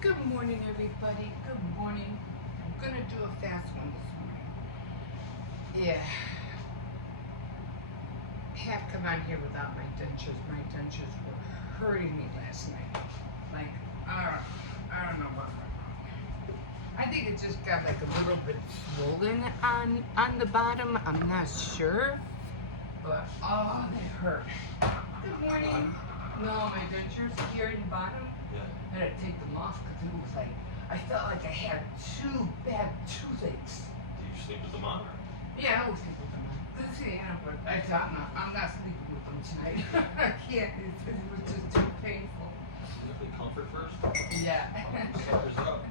Good morning, everybody. Good morning. I'm gonna do a fast one this morning. Yeah, I have come on here without my dentures. My dentures were hurting me last night. Like, I don't know what went wrong. I think it just got like a little bit swollen on the bottom. I'm not sure, but oh, they hurt. Good morning. No, my dentures here in the bottom. Yeah. I had to take them off because it was like I felt like I had two bad toothaches. Do you sleep with them on? Yeah, I always sleep with them on. But I'm not sleeping with them tonight. I can't. It was just too painful. Sleep comfort first? Yeah. Suckers up.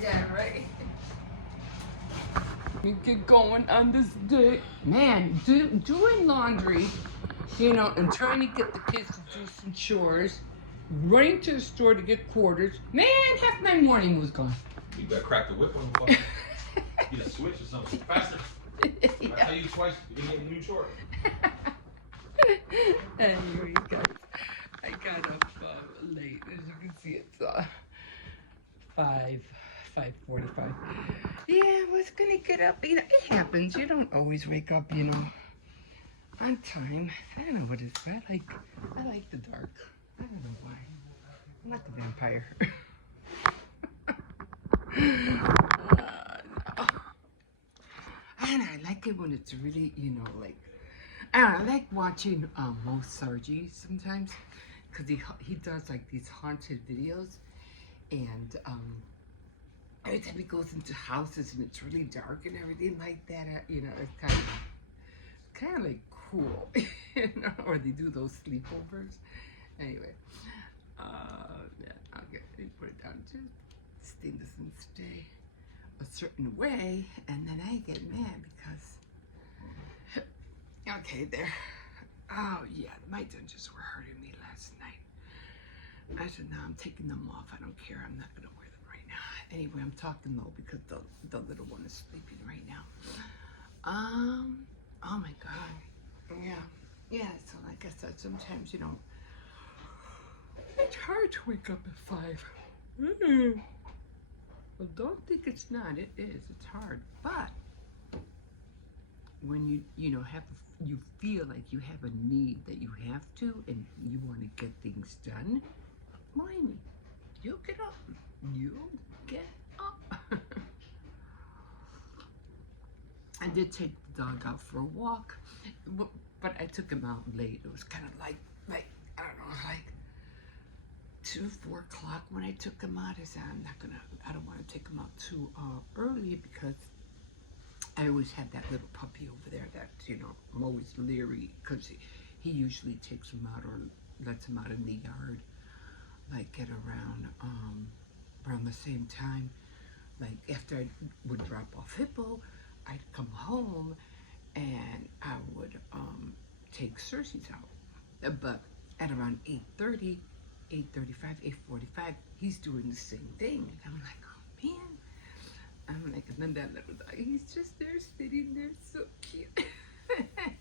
Yeah, right. We get going on this day. Man, doing laundry, and trying to get the kids to do some chores, running to the store to get quarters. Man, half my morning was gone. You better crack the whip on the phone. Get a switch or something. Faster. Yeah. I tell you twice, you're gonna get a new chore. Anyway, guys, I got up late. As you can see, it's 5:45. Yeah, I was gonna get up. It happens. You don't always wake up, on time. I don't know what it's. I like the dark. I don't know why. I'm not the vampire. No. And I like it when it's really, I like watching Mo Sargi sometimes, because he does like these haunted videos, and every time he goes into houses and it's really dark and everything like that, it's kind of like cool, or they do those sleepovers. Anyway, yeah, put it down. Just this thing doesn't stay a certain way, and then I get mad because. Okay, there. Oh yeah, my dentures were hurting me last night. I said, no, I'm taking them off. I don't care. I'm not gonna wear them right now. Anyway, I'm talking low because the little one is sleeping right now. Oh my God. Yeah. So like I said, sometimes it's hard to wake up at 5. Well, don't think it's not. It is. It's hard, but when you feel like you have a need that you have to, and you want to get things done, believe me, you'll get up. You'll get up. I did take the dog out for a walk, but I took him out late. It was kind of like I don't know, like 2, 4 o'clock when I took him out. I said, I don't want to take him out too early because I always have that little puppy over there that, I'm always leery because he usually takes him out or lets him out in the yard, like at around the same time. Like after I would drop off Hippo, I'd come home and I would take Cersei's out. But at around 8:30, 8:35, 8:45, he's doing the same thing. And I'm like, oh man. I'm like, and then that little dog, he's just there sitting there, so cute.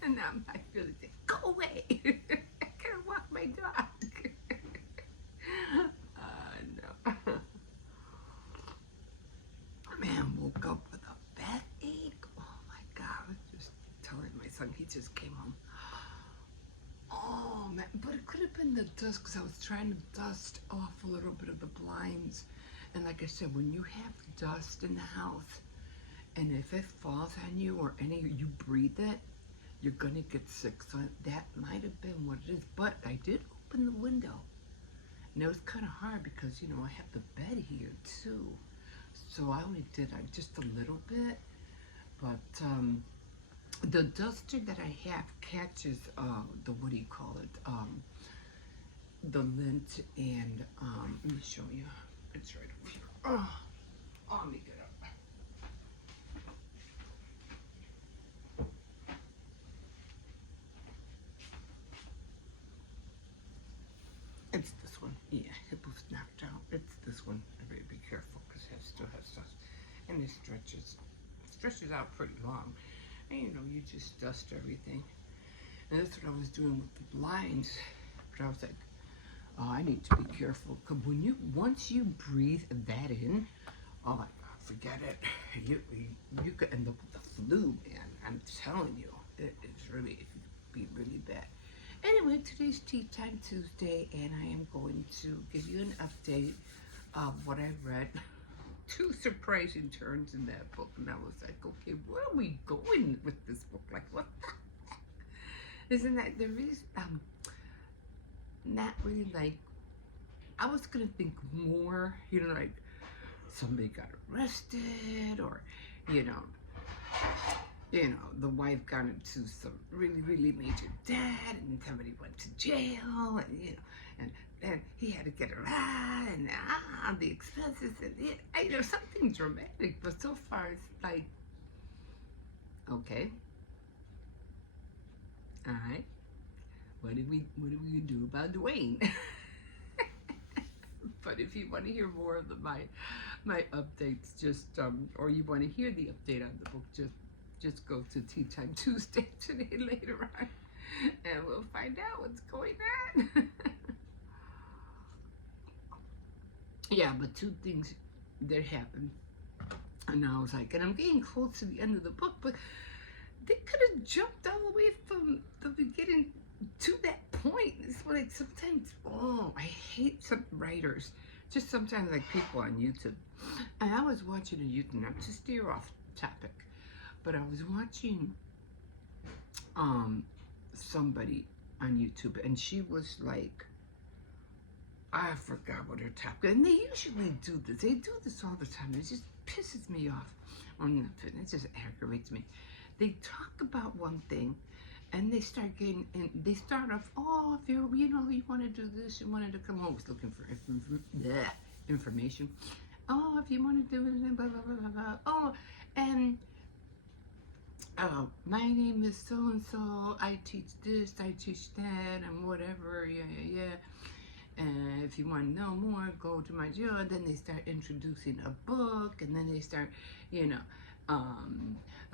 And I feel like, go away. I can't walk my dog. No. Man, woke up with a backache. Oh my God, I was just telling my son, he just came home. Oh man, but it could have been the dust because I was trying to dust off a little bit of the blinds. And like I said, when you have dust in the house, and if it falls on you or you breathe it, you're gonna get sick. So that might have been what it is. But I did open the window, and it was kind of hard because I have the bed here too. So I only did just a little bit, but the duster that I have catches the what do you call it? The lint and let me show you. It's right over here. Oh, let me get up. It's this one. Yeah, Hippo's knocked out. It's this one. I better be careful because it still has dust. And it stretches out pretty long. And you just dust everything. And that's what I was doing with the blinds. But I was like, Oh, I need to be careful because once you breathe that in, oh my God, forget it. You could end up with the flu, man. I'm telling you, it's really it could be really bad. Anyway, today's Tea Time Tuesday, and I am going to give you an update of what I read. Two surprising turns in that book, and I was like, okay, where are we going with this book? Like, what the heck? Isn't that there is not really like I was gonna think more, like somebody got arrested, or you know, the wife got into some really, really major debt, and somebody went to jail, and and he had to get her out, and the expenses, and something dramatic. But so far, it's like, okay, all right, what do we do about Dwayne? But if you want to hear more of my updates, just or you want to hear the update on the book, just go to Tea Time Tuesday today later on, and we'll find out what's going on. Yeah, but two things that happened, and I was like, and I'm getting close to the end of the book, but they could have jumped all the way from the beginning to that point. It's like sometimes, oh, I hate some writers, just sometimes like people on YouTube. And I was watching a YouTube, not to steer off topic, but I was watching somebody on YouTube, and she was like, I forgot what her topic, and they usually do this. They do this all the time. It just pisses me off. Well, nothing. It just aggravates me. They talk about one thing, and they start getting, and they start off, oh, if you want to do this, you wanted to come home. I was looking for information. Oh, if you want to do it, blah, blah, blah, blah, blah. Oh, and my name is so-and-so. I teach this, I teach that, and whatever, yeah. And if you want to know more, go to my channel. Then they start introducing a book, and then they start,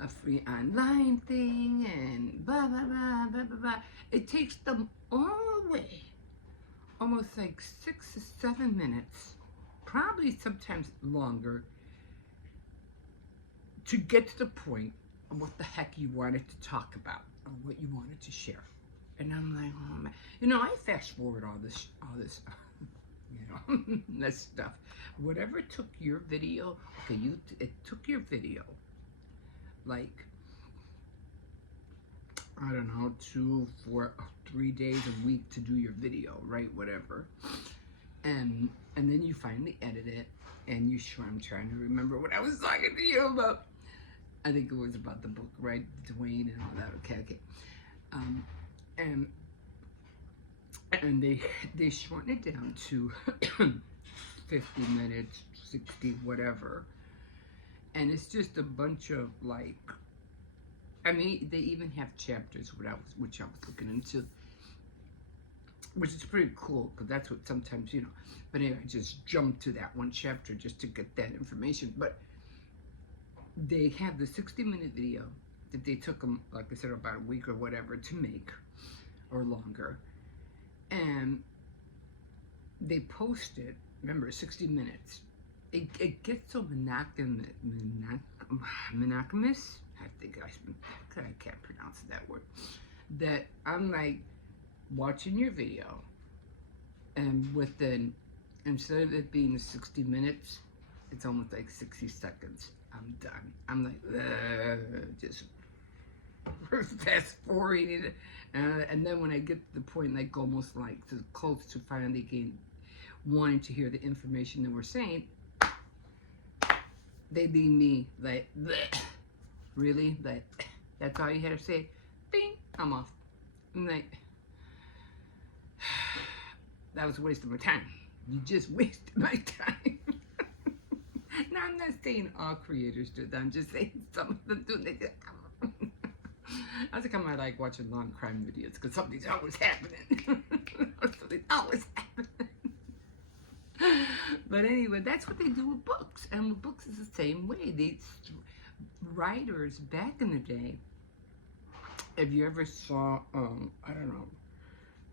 a free online thing, and blah, blah, blah, blah, blah, blah. It takes them all the way, almost like 6 to 7 minutes, probably sometimes longer, to get to the point of what the heck you wanted to talk about, or what you wanted to share. And I'm like, oh man, I fast forward all this, that stuff. Whatever took your video, okay, it took your video, like, I don't know, 2, 4, 3 days a week to do your video, right? Whatever. And then you finally edit it, and I'm trying to remember what I was talking to you about. I think it was about the book, right? Dwayne and all that. Okay. And they shorten it down to 50 minutes, 60, whatever. And it's just a bunch of like, I mean, they even have chapters, which I was looking into, which is pretty cool, because that's what sometimes, but anyway, I just jumped to that one chapter just to get that information. But they have the 60-minute video that they took them, like I said, about a week or whatever to make, or longer. And they post it, remember, 60 minutes. It gets so monogamous. I think I can't pronounce that word. That I'm like watching your video, and instead of it being 60 minutes, it's almost like 60 seconds. I'm done. I'm like, just fast forwarding it, and then when I get to the point, like almost like close to finally wanting to hear the information that we're saying, they leave me like, bleh. Really? Like, that's all you had to say? Bing, I'm off. I'm like, that was a waste of my time. You just wasted my time. Now, I'm not saying all creators do that. I'm just saying some of them do. They just, I think I might like watching long crime videos, because something's always happening. Something's always happening. But anyway, that's what they do with books. And with books, it's the same way. These writers back in the day, if you ever saw, I don't know,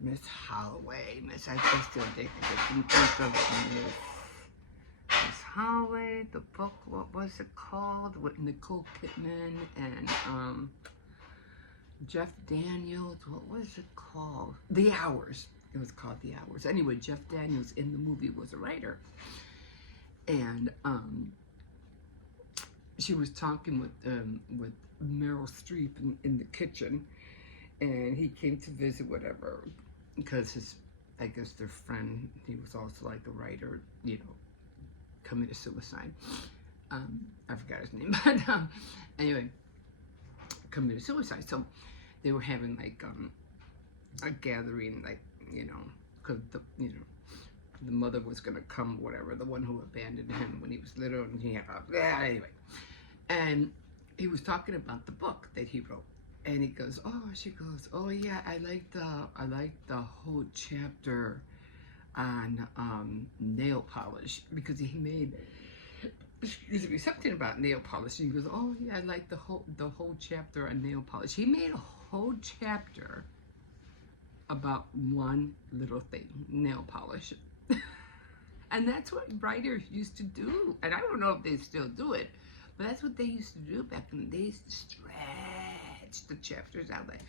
Miss Holloway. I still think I can think of Miss Holloway. The book, what was it called? With Nicole Kidman and Jeff Daniels. What was it called? The Hours. It was called The Hours. Anyway, Jeff Daniels in the movie was a writer. And she was talking with Meryl Streep in the kitchen, and he came to visit, whatever, because I guess their friend, he was also like a writer, you know, committed suicide. I forgot his name, but anyway, committed suicide. So they were having like a gathering, like, you know, because the mother was gonna come, whatever, the one who abandoned him when he was little, and he had anyway. And he was talking about the book that he wrote, and he goes, she goes, oh yeah, I like the whole chapter on nail polish, because he made, excuse me, something about nail polish. And he goes, oh yeah, I like the whole chapter on nail polish. He made a whole chapter about one little thing, nail polish. And that's what writers used to do. And I don't know if they still do it, but that's what they used to do back in the days, to stretch the chapters out, like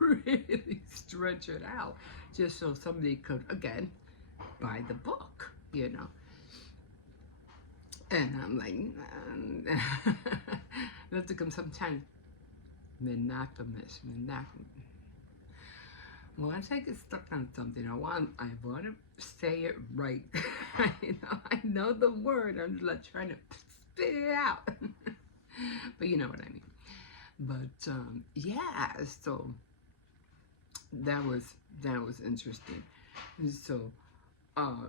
really stretch it out, just so somebody could, again, buy the book, you know. And I'm like, that took him some time. Monogamous. Once I get stuck on something, I want to say it right. I know the word. I'm just like trying to spit it out. But you know what I mean. But yeah, so that was interesting. And so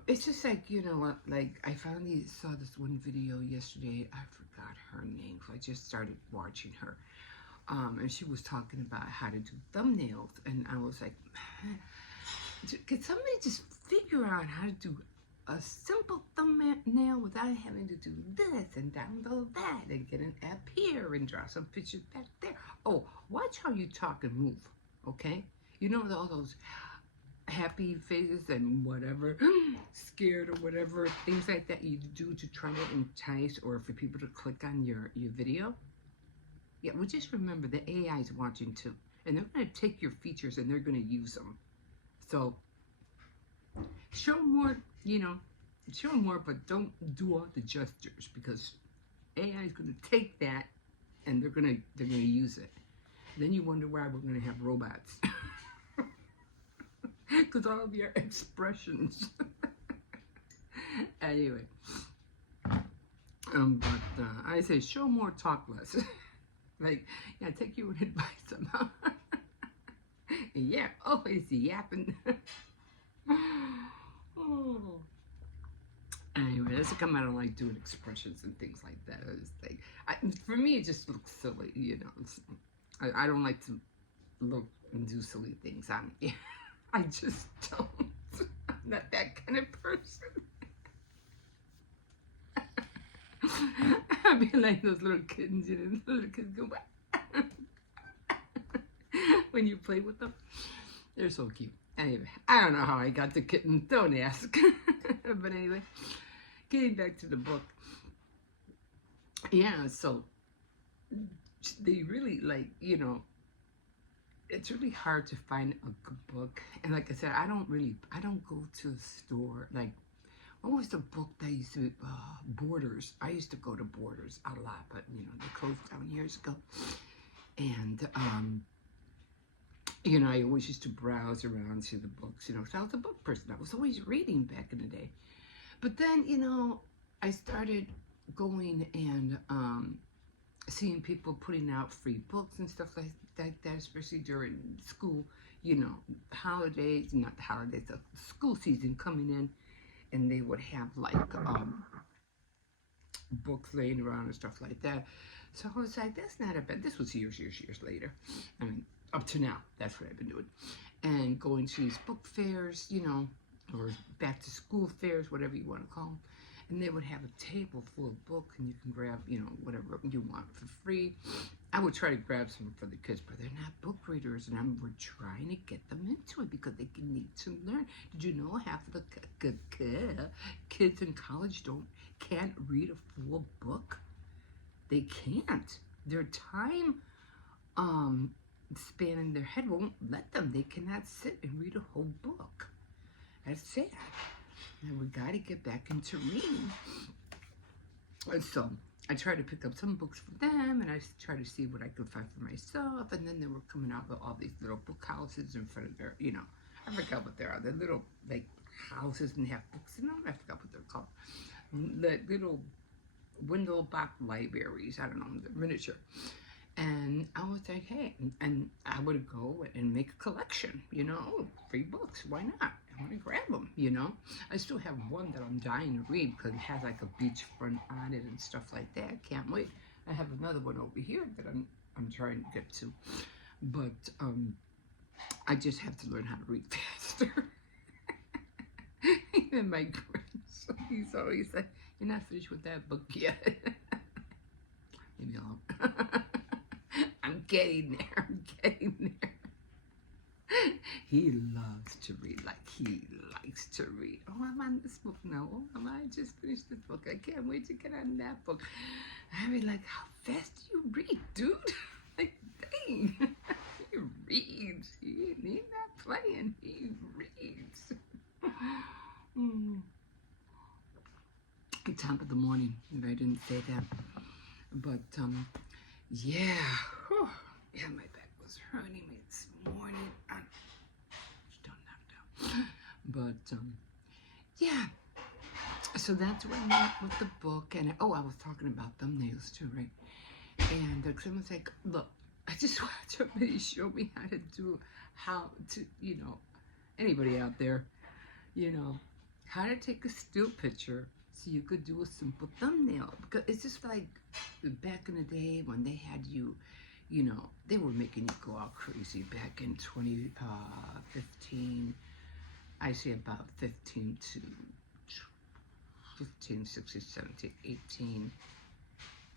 it's just like, you know what, like I finally saw this one video yesterday. I forgot her name, so I just started watching her. And she was talking about how to do thumbnails, and I was like, could somebody just figure out how to do a simple thumbnail without having to do this and download that and get an app here and draw some pictures back there? Oh, watch how you talk and move, okay? You know, all those happy faces and whatever, scared or whatever, things like that you do to try to entice or for people to click on your video. Yeah, well, just remember the AI is watching too, and they're going to take your features and they're going to use them. So show more, you know, show more, but don't do all the gestures, because AI is going to take that and they're going to use it. Then you wonder why we're going to have robots, because all of your expressions. Anyway, but I say show more, talk less. Like, yeah, take your advice somehow. Yeah, always yapping. Oh. Anyway, that's come. I don't like doing expressions and things like that. It's like, for me, it just looks silly, you know. I don't like to look and do silly things on it. I just don't. I'm not that kind of person. I'd be like those little kittens, you know, little kids go when you play with them. They're so cute. Anyway, I don't know how I got the kitten, don't ask. But anyway, getting back to the book. Yeah, so they really, like, you know, it's really hard to find a good book. And like I said, I don't go to the store. Like, what was the book that used to be, Borders? I used to go to Borders a lot, but, you know, they closed down years ago. And, you know, I always used to browse around to the books, you know, because I was a book person. I was always reading back in the day. But then, you know, I started going and seeing people putting out free books and stuff like that, especially during school, you know, holidays, not the holidays, the school season coming in. And they would have like books laying around and stuff like that. So I was like, that's not a bad. This was years later. I mean, up to now, that's what I've been doing. And going to these book fairs, you know, or back to school fairs, whatever you want to call them. And they would have a table full of books, and you can grab, you know, whatever you want for free. I would try to grab some for the kids, but they're not book readers, and we're trying to get them into it because they need to learn. Did you know half of the kids in college can't read a full book? They can't. Their time span in their head won't let them. They cannot sit and read a whole book. That's sad. And we got to get back into reading. And so I tried to pick up some books for them, and I tried to see what I could find for myself. And then they were coming out with all these little book houses in front of their, I forgot what they are. They're little, like, houses and have books in them. I forgot what they're called. The little window box libraries. I don't know, the miniature. And I was like, hey, and I would go and make a collection, free books. Why not? I want to grab them, I still have one that I'm dying to read because it has like a beachfront on it and stuff like that. Can't wait. I have another one over here that I'm trying to get to, but I just have to learn how to read faster. Even my grandson, he's always like, "You're not finished with that book yet." Leave me alone. I'm getting there. I'm getting there. He loves to read, like he likes to read. Oh, I'm on this book now. Oh, I just finished this book. I can't wait to get on that book. I mean, like, how fast do you read, dude? Like, dang. He reads. He's not playing. He reads. Top of the morning, if I didn't say that. But, yeah. Whew. Yeah, my back was hurting me this morning. But, yeah. So that's where I'm at with the book. And, I was talking about thumbnails too, right? And someone's like, look, I just want somebody to show me how to, anybody out there, how to take a still picture so you could do a simple thumbnail. Because it's just like back in the day when they had they were making you go out crazy back in 2015. I say about 15 to 15, 16, 17, 18,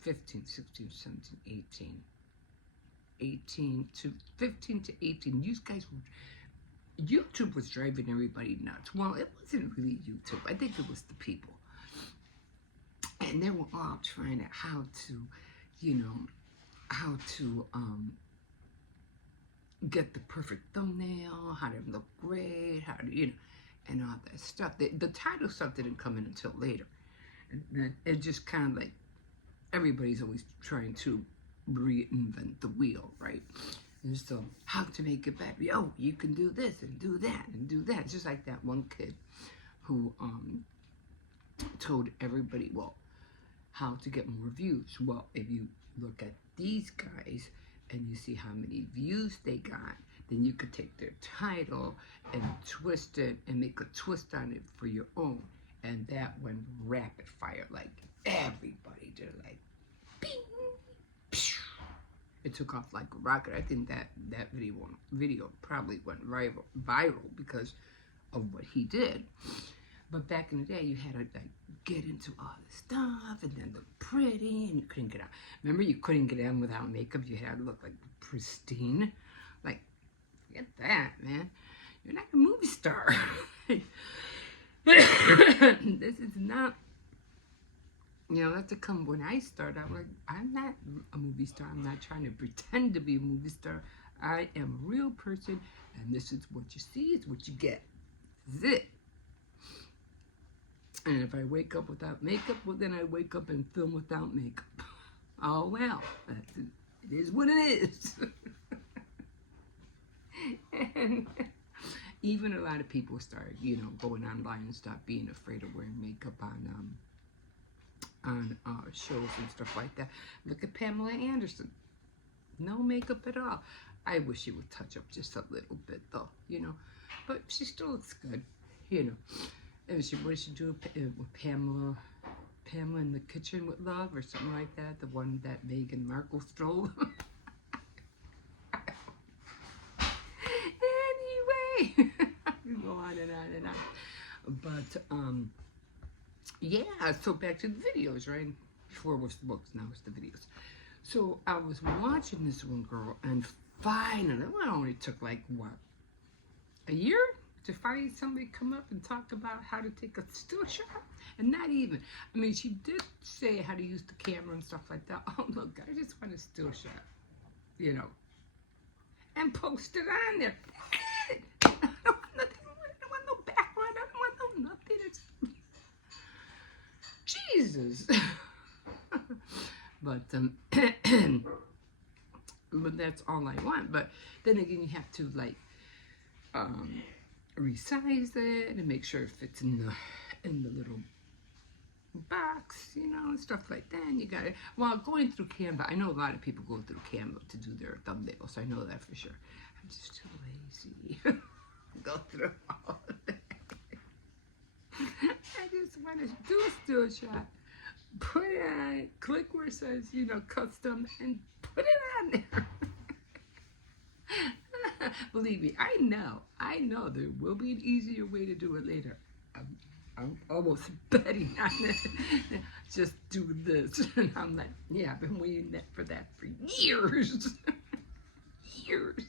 15, 16, 17, 18, 18 to 15 to 18. You guys, YouTube was driving everybody nuts. Well, it wasn't really YouTube. I think it was the people. And they were all trying to how to get the perfect thumbnail, how to look great, how to, and all that stuff. The title stuff didn't come in until later. And it just kind of like everybody's always trying to reinvent the wheel, right? And so how to make it better? Oh, you can do this and do that and do that. It's just like that one kid who told everybody, well, how to get more views. Well, if you look at these guys and you see how many views they got, then you could take their title and twist it and make a twist on it for your own. And that went rapid fire. Like everybody did, like bing, pshh. It took off like a rocket. I think that video probably went viral because of what he did. But back in the day, you had to like get into all this stuff and then look pretty, and you couldn't get out. Remember, you couldn't get in without makeup. You had to look like pristine. Like, forget that, man. You're not a movie star. This is not. That's to come when I started. I'm like, I'm not a movie star. I'm not trying to pretend to be a movie star. I am a real person, and this is what you see. It's what you get. This is it. And if I wake up without makeup, well, then I wake up and film without makeup. Oh, well, it is what it is. And even a lot of people start, going online and stop being afraid of wearing makeup on shows and stuff like that. Look at Pamela Anderson. No makeup at all. I wish she would touch up just a little bit, though, But she still looks good, And what did she do with Pamela in the Kitchen with Love or something like that? The one that Meghan Markle stole. Anyway, we go on and on and on. But yeah. So back to the videos, right? Before it was the books, now it's the videos. So I was watching this one girl, and finally, well, it only took like what, a year to finally somebody come up and talk about how to take a still shot, and not even. I mean, she did say how to use the camera and stuff like that. Oh look, I just want a still shot, you know, and post it on there. I don't want nothing. I don't want no background. I don't want no nothing. It's Jesus. But but that's all I want. But then again, you have to like resize it and make sure it fits in the little box, you know, and stuff like that. And you got it. Well, going through Canva, I know a lot of people go through Canva to do their thumbnails. So I know that for sure. I'm just too lazy. Go through all of that. I just want to do a still shot. Put it on, click where it says, you know, custom, and put it on there. Believe me, I know there will be an easier way to do it later. I'm almost betting on it. Just do this. And I'm like, yeah, I've been waiting for that for years. Years.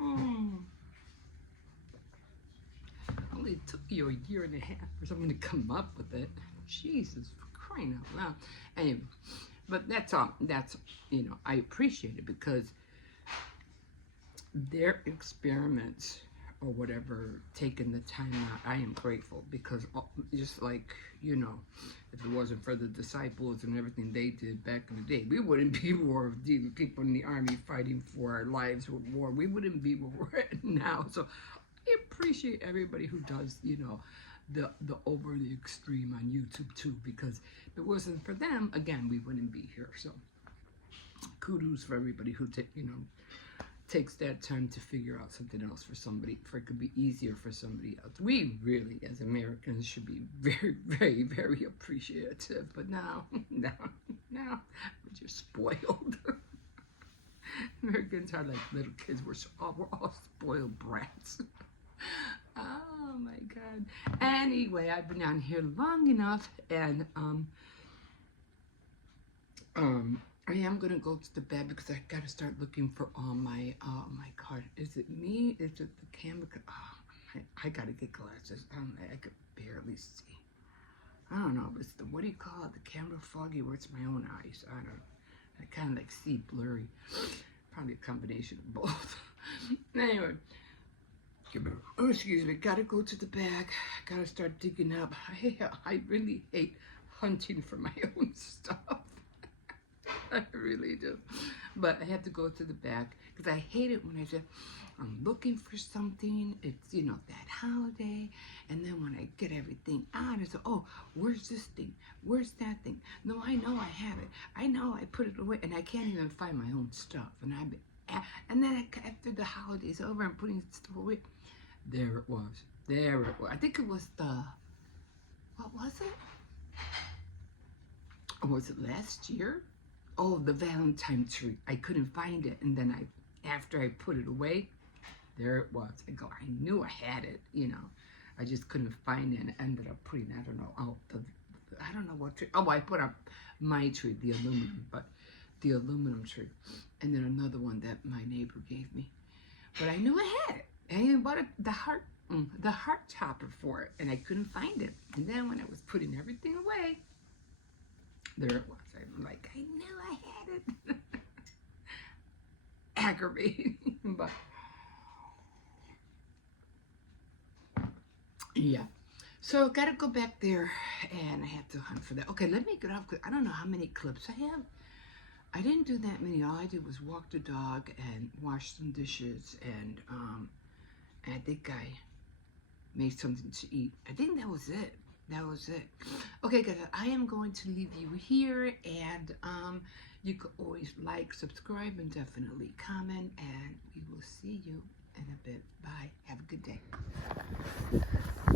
Oh. Only took you a year and a half for someone to come up with it. Jesus, for crying out loud. Anyway, but that's all. That's, you know, I appreciate it because their experiments or whatever, taking the time out, I am grateful because just like, you know, if it wasn't for the disciples and everything they did back in the day, we wouldn't be war of people in the army fighting for our lives with war. We wouldn't be where we're at now. So I appreciate everybody who does, you know, the overly extreme on YouTube too, because if it wasn't for them, again, we wouldn't be here. So kudos for everybody who takes that time to figure out something else for somebody, for it could be easier for somebody else. We really, as Americans, should be very, very, very appreciative. But now, we're just spoiled. Americans are like little kids. We're all spoiled brats. Oh my God. Anyway, I've been on here long enough, and I am gonna go to the bed because I gotta start looking for all my card. Is it me? Is it the camera? Oh, I gotta get glasses. I could barely see. I don't know. It's the, what do you call it? The camera foggy, where it's my own eyes. I don't know. I kind of like see blurry. Probably a combination of both. Anyway. Oh, excuse me, gotta go to the back, gotta start digging up. I really hate hunting for my own stuff. I really do. But I have to go to the back because I hate it when I say, I'm looking for something, it's, you know, that holiday, and then when I get everything out, it's, oh, where's this thing? Where's that thing? No, I know I have it. I know I put it away, and I can't even find my own stuff. And then after the holidays over, I'm putting stuff away. There it was. There it was. I think it was the, what was it? Or was it last year? Oh, the Valentine tree. I couldn't find it. And then after I put it away, there it was. I go, I knew I had it, you know. I just couldn't find it and ended up putting, I don't know, I don't know what tree. Oh, I put up my tree, the aluminum tree. And then another one that my neighbor gave me. But I knew I had it. I even bought the heart topper for it, and I couldn't find it. And then when I was putting everything away, there it was. I'm like, I knew I had it. Aggravating, but yeah. So gotta go back there, and I have to hunt for that. Okay, let me get off, because I don't know how many clips I have. I didn't do that many. All I did was walk the dog and wash some dishes, and I think I made something to eat. I think that was it. That was it. Okay, guys, I am going to leave you here, and you can always like, subscribe, and definitely comment, and we will see you in a bit. Bye. Have a good day.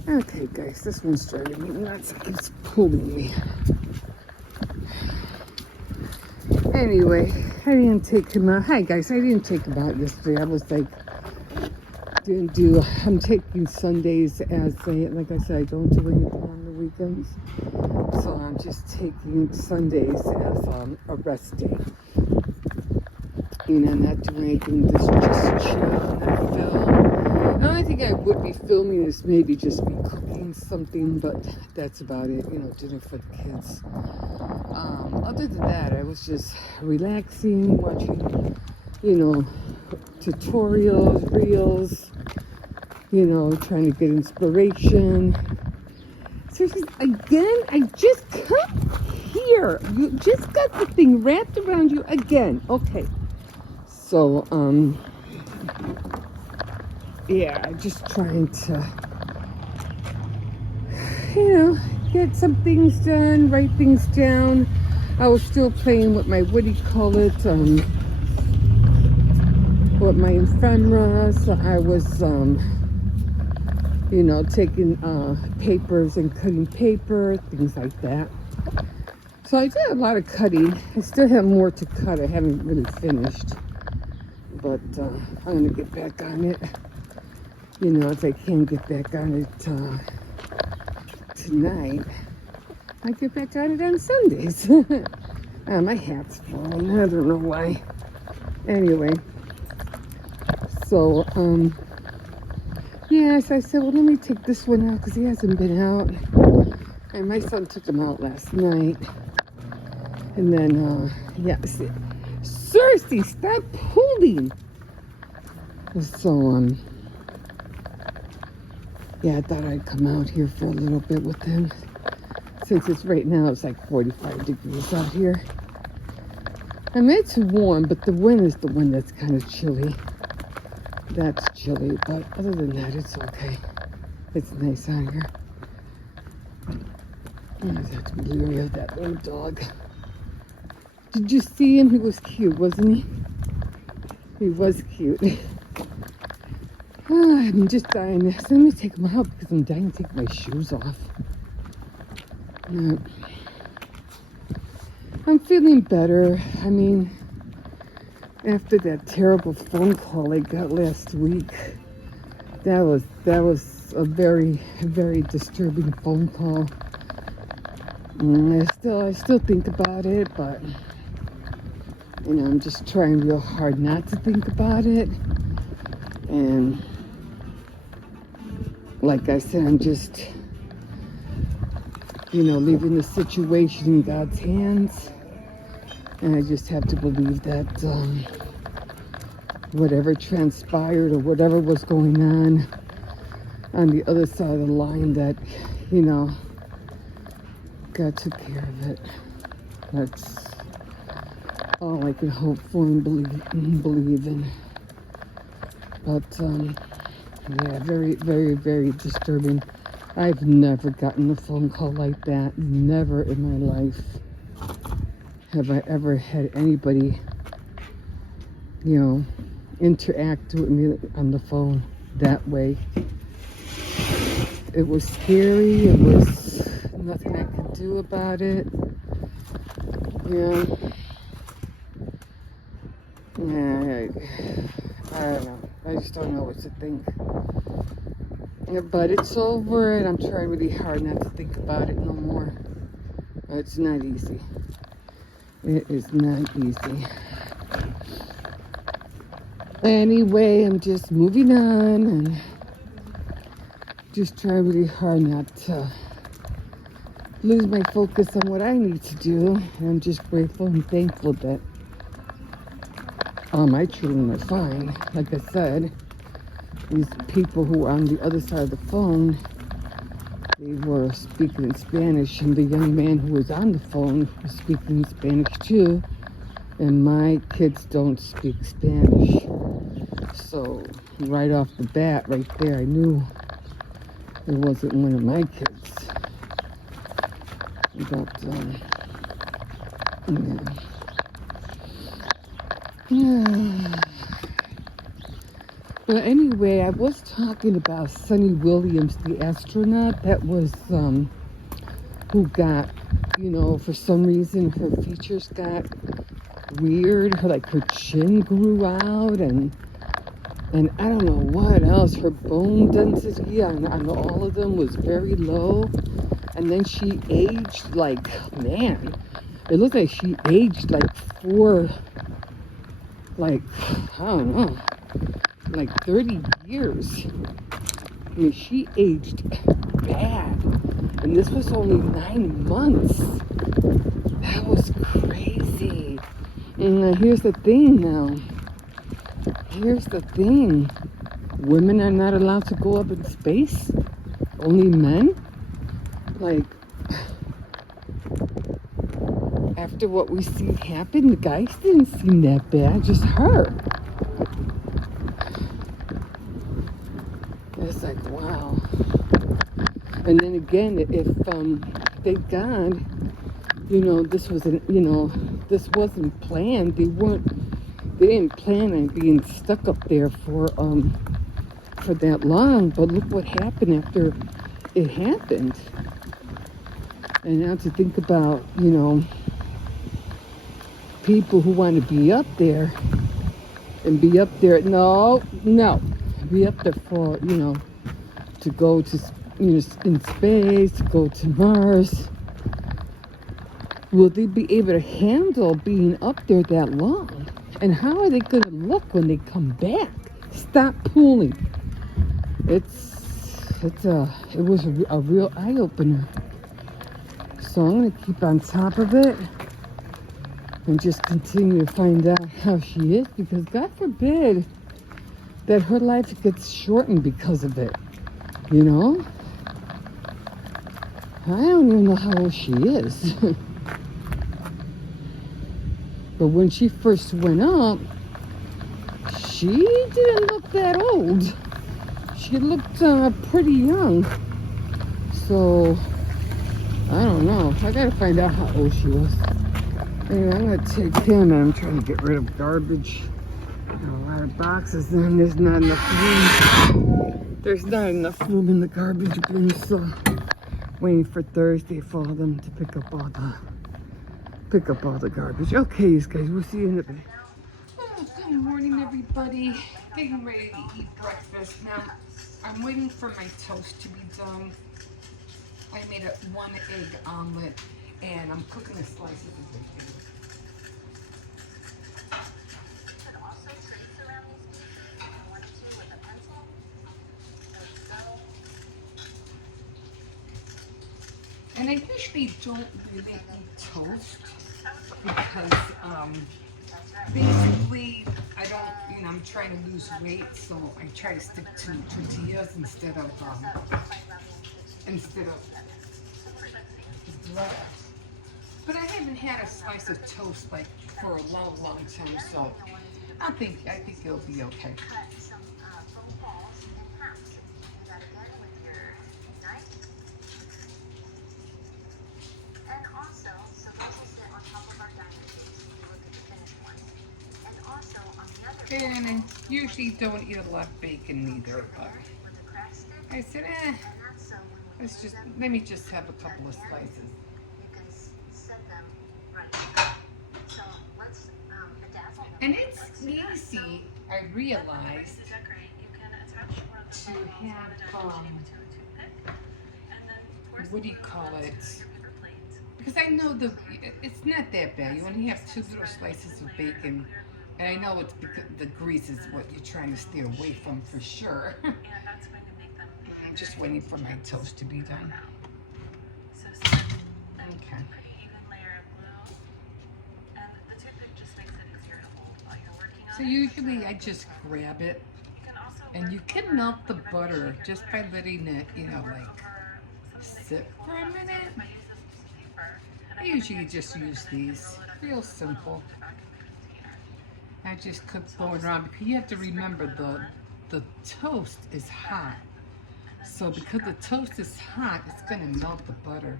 Okay, guys, this one's driving me nuts. It keeps pulling me. Anyway, I didn't take him out. Hi, guys, I didn't take him out yesterday. I was like, I'm taking Sundays as like I said, I don't do anything on the weekends. So just taking Sundays as a rest day. You know, not doing anything, just chill and film. The only thing I would be filming is maybe just be cooking something, but that's about it, you know, dinner for the kids. Other than that, I was just relaxing, watching, you know, tutorials, reels, you know, trying to get inspiration. Seriously, again, I just come here. You just got the thing wrapped around you again. Okay. So, yeah, I'm just trying to, you know, get some things done, write things down. I was still playing with my, what do you call it, with my ephemera. So I was, you know, taking papers and cutting paper, things like that. So I did a lot of cutting. I still have more to cut. I haven't really finished. But I'm going to get back on it. You know, if I can get back on it tonight, I get back on it on Sundays. My hat's falling. I don't know why. Anyway. So, yes, I said, well, let me take this one out because he hasn't been out. And my son took him out last night. And then, yeah, Cersei, stop pulling. So, yeah, I thought I'd come out here for a little bit with him. Since it's right now, it's like 45 degrees out here. I mean, it's warm, but the wind is the one that's kind of chilly. That's chilly, but other than that, it's okay. It's nice out here. That's Leary, that little dog. Did you see him? He was cute, wasn't he? He was cute. I'm just dying. So let me take him out because I'm dying to take my shoes off. Yeah. I'm feeling better. I mean, after that terrible phone call I got last week, that was a very, very disturbing phone call. And I still think about it, but you know, I'm just trying real hard not to think about it. And like I said, I'm just, you know, leaving the situation in God's hands. And I just have to believe that whatever transpired or whatever was going on the other side of the line, that, you know, God took care of it. That's all I can hope for and believe in. But, yeah, very, very, very disturbing. I've never gotten a phone call like that. Never in my life have I ever had anybody, you know, interact with me on the phone that way. It was scary. It was nothing I could do about it. Yeah. Yeah, I don't know. I just don't know what to think. Yeah, but it's over, and I'm trying really hard not to think about it no more. It's not easy. It is not easy. Anyway, I'm just moving on and just trying really hard not to lose my focus on what I need to do. And I'm just grateful and thankful that all my children are fine. Like I said, these people who were on the other side of the phone, they were speaking in Spanish, and the young man who was on the phone was speaking in Spanish too. And my kids don't speak Spanish. So right off the bat, right there, I knew it wasn't one of my kids. But, yeah. But anyway, I was talking about Sonny Williams, the astronaut that was, who got, you know, for some reason her features got weird. Her chin grew out, and I don't know what else. Her bone density on all of them was very low. And then she aged like, man, it looked like she aged like I don't know, like 30 years. I mean, she aged bad. And this was only 9 months. That was crazy. And here's the thing now. Here's the thing. Women are not allowed to go up in space. Only men. Like, after what we see happen, the guys didn't seem that bad. Just her. It's like, wow. And then again, if thank God, this wasn't planned. They didn't plan on being stuck up there for that long. But look what happened after it happened. And now to think about, people who want to be up there and be up there. No, be up there for, to go to, in space, to go to Mars. Will they be able to handle being up there that long? And how are they going to look when they come back? Stop pulling. It was a real eye-opener. So I'm going to keep on top of it and just continue to find out how she is, because God forbid that her life gets shortened because of it. I don't even know how old she is. But when she first went up, she didn't look that old. She looked pretty young. So, I don't know. I gotta find out how old she was. Anyway, I'm gonna take him, and I'm trying to get rid of garbage. Got a lot of boxes, and there's not enough room. There's not enough room in the garbage bin, so waiting for Thursday for them to pick up all the garbage. Okay, you guys, we'll see you in a bit. Good morning, everybody. Getting ready to eat breakfast now. I'm waiting for my toast to be done. I made a 1 egg omelet, and I'm cooking the slices of bacon. And I usually don't really eat toast because basically I'm trying to lose weight, so I try to stick to tortillas instead of bread. But I haven't had a slice of toast like for a long time, so I think it'll be okay. And I usually don't eat a lot of bacon either, but I said, let me just have a couple of slices. And it's easy, I realized, to have, what do you call it? Because I know it's not that bad. You only have 2 little slices of bacon. And I know it's because the grease is what you're trying to stay away from for sure. I'm just waiting for my toast to be done. Okay. So usually I just grab it, and you can melt the butter just by letting it, sit for a minute. I usually just use these, real simple. I just cook going around, because you have to remember the toast is hot. So because the toast is hot, it's gonna melt the butter.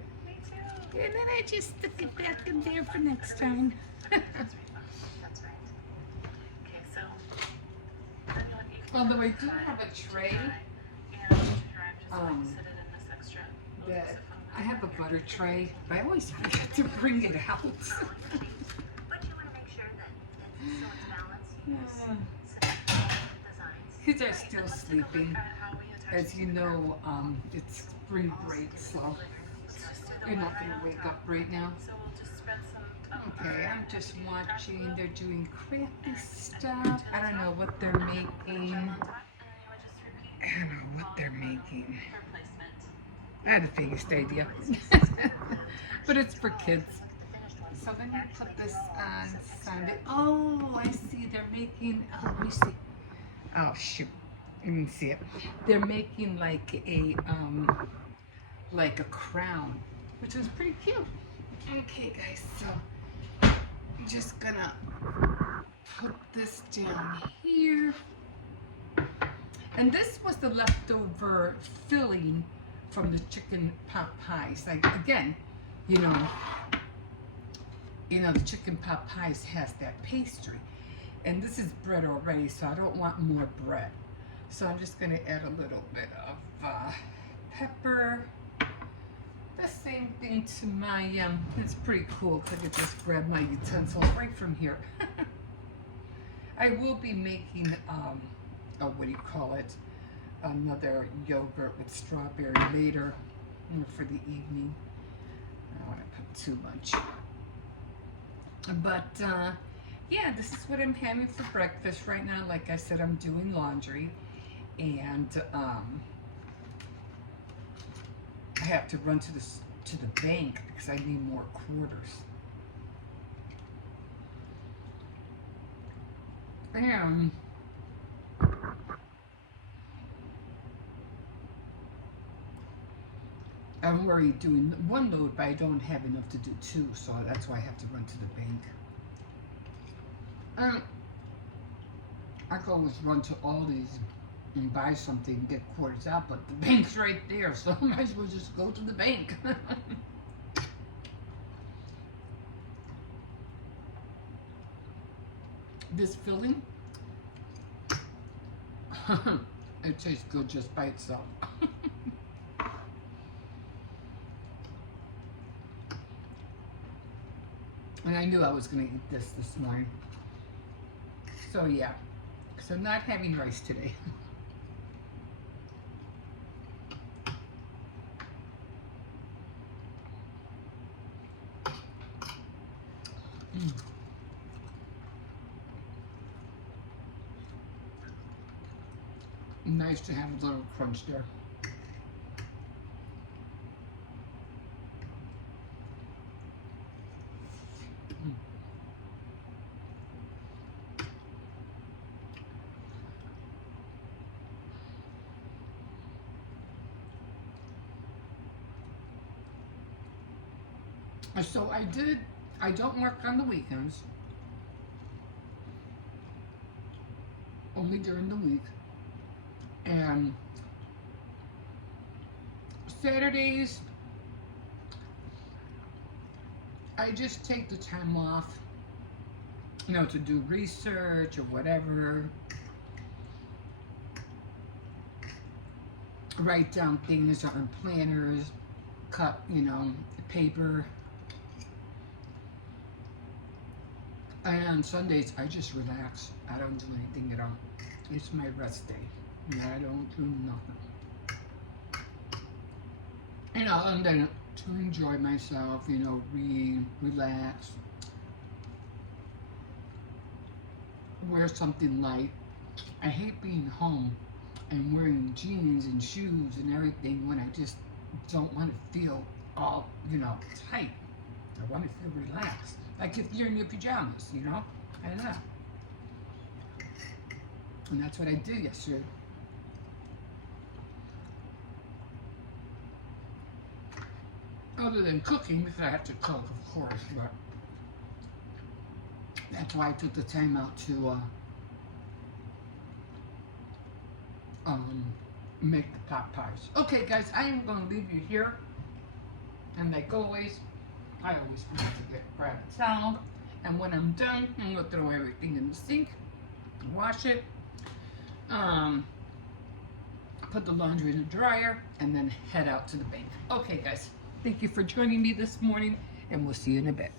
And then I just stick it back in there for next time. Although I do have a tray, that I have a butter tray, but I always forget to bring it out. Kids are still sleeping. As you know, it's spring break, so You're not gonna wake up right now. Okay, I'm just watching. They're doing crafty stuff. I don't know what they're making. I don't know what they're making. I had the vaguest idea. But it's for kids. So let me put this on Sunday. Oh, I see. They're making. Oh, let me see. Oh shoot. Let me see it. They're making like a crown, which is pretty cute. Okay, guys. So I'm just gonna put this down here. And this was the leftover filling from the chicken pot pies. Like again, you know, the chicken pot pies has that pastry. And this is bread already, so I don't want more bread. So I'm just gonna add a little bit of pepper. The same thing to my, it's pretty cool because I could just grab my utensils right from here. I will be making, what do you call it? Another yogurt with strawberry later for the evening. I don't want to put too much. But, yeah, this is what I'm having for breakfast right now. Like I said, I'm doing laundry. And, I have to run to the bank because I need more quarters. And I'm already doing one load, but I don't have enough to do two, so that's why I have to run to the bank. I could always run to Aldi's and buy something and get quarters out, but the bank's right there, so I might as well just go to the bank. This filling, it tastes good just by itself. And I knew I was going to eat this morning. So yeah, so not having rice today. Nice to have a little crunch there. So I don't work on the weekends, only during the week, and Saturdays I just take the time off, to do research or whatever, write down things on planners, cut, paper. And on Sundays, I just relax. I don't do anything at all. It's my rest day. I don't do nothing. And then to enjoy myself, read, relax, wear something light. I hate being home and wearing jeans and shoes and everything when I just don't want to feel all, tight. I want to feel relaxed. Like if you're in your pajamas, I don't know. And that's what I did yesterday. Other than cooking, because I have to cook, of course, but that's why I took the time out to make the pot pies. Okay, guys, I am going to leave you here. And like always, I always forget to grab a towel, and when I'm done, I'm going to throw everything in the sink, wash it, put the laundry in the dryer, and then head out to the bank. Okay, guys, thank you for joining me this morning, and we'll see you in a bit.